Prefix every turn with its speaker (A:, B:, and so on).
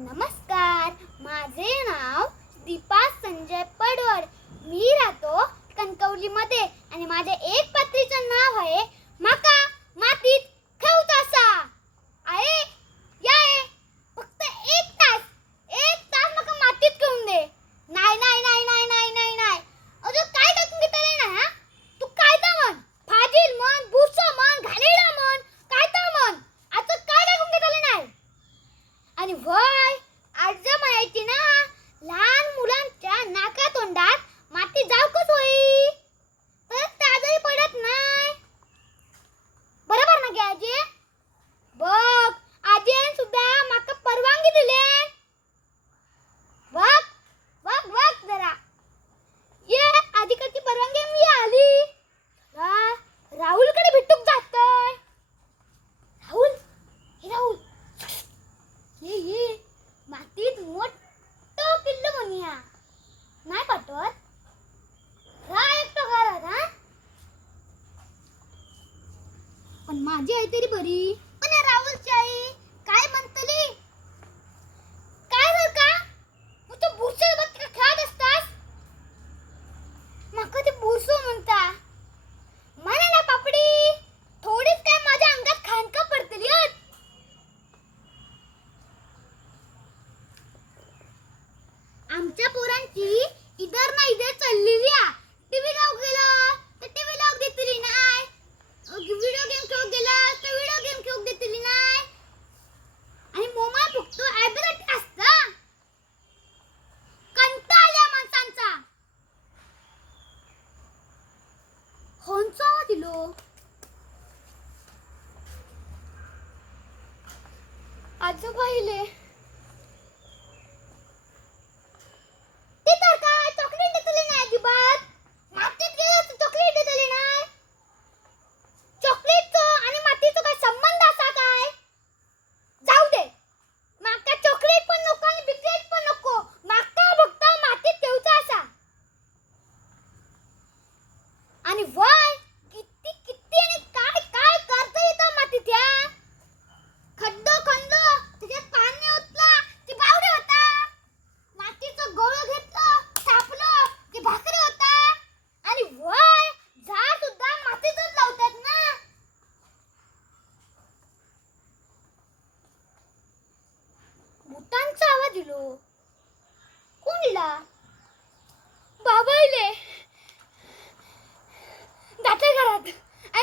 A: नमस्कार. माझे नाव दीपा संजय पडवळ. मी राहतो कणकवलीमध्ये आणि माझ्या एक पत्रीचं नाव आहे माका मातीत खवतासा आहे या आहे फक्त एक तास एक तास माका मातीत ठेवून दे नाही नाही नाही नाही नाही नाही नाही अजून काय टाकून घेतले ना हा तू काय तर म्हण फाजील म्हण बुरसं म्हण घाणेरडा म्हण काय तर म्हण आता काय टाकून घेतले नाही आणि वय आज माहिती ना लहान मुलांच्या नाका तोंडात माती जाऊकच होई तर ते आजारी पडत नाही बरोबर ना गे आजी बघ आजीन सुद्धा माका परवानगी दिले बघ बघ बघ जरा ये आजीकडची परवानगी मी आली रा- राहुलकडे भेटूक जातोय राहुल हे राहुल ये ये मातीत मोठं किल्ल म्हणूया नाही पाठवत राह एकटं घरात हा पण माझी आई तरी बरी. पण राहुलची आई काय म्हणतली? काय झालं का? तू बुरशी बघ तिकडे खेळत असतास. माका ते बुरसो म्हणता. मला ना पापडी थोडीच काय माझ्या अंगात खांका पडतली आमच्या पोरांची इधर ना इधर चाललेली आजोबा पाहिले. ते तर काय? चॉकलेट देतले नाही अजिबात. मातीत गेलं तर चॉकलेट देतले नाही. चॉकलेटचं आणि मातीचं काय संबंध असा काय? जाऊ दे. माका चॉकलेट पण नको आणि बिस्किट पण नको. माका फक्त मातीत ठेवचा असा. आणि व Adilo.